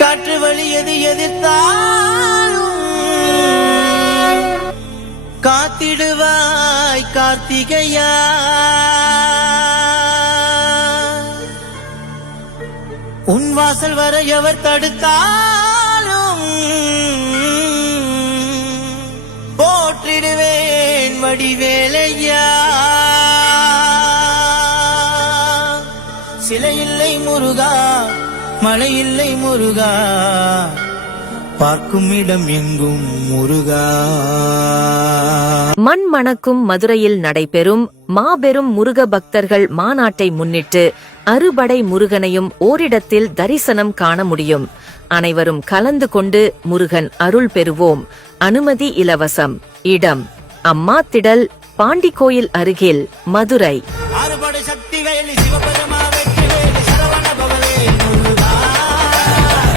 காற்று வழியது எதிர்த்தாலும் காத்திடுவாய் கார்த்திகையா. உன் வாசல் வர எவர் தடுத்தாலும் போற்றிடுவேன் வடிவேலையா. சிலை இல்லை முருகா, மழை இல்லை முருகா, பார்க்கும் இடம் எங்கும் முருகா. மண் மணக்கும் மதுரையில் நடைபெறும் மாபெரும் முருக பக்தர்கள் மாநாட்டை முன்னிட்டு அறுபடை முருகனையும் ஓரிடத்தில் தரிசனம் காண முடியும். அனைவரும் கலந்து கொண்டு முருகன் அருள் பெறுவோம். அனுமதி இலவசம். இடம் அம்மா திடல், பாண்டி கோயில் அருகில், மதுரை. அறுபடை சக்திவேல் சிவபெருமான்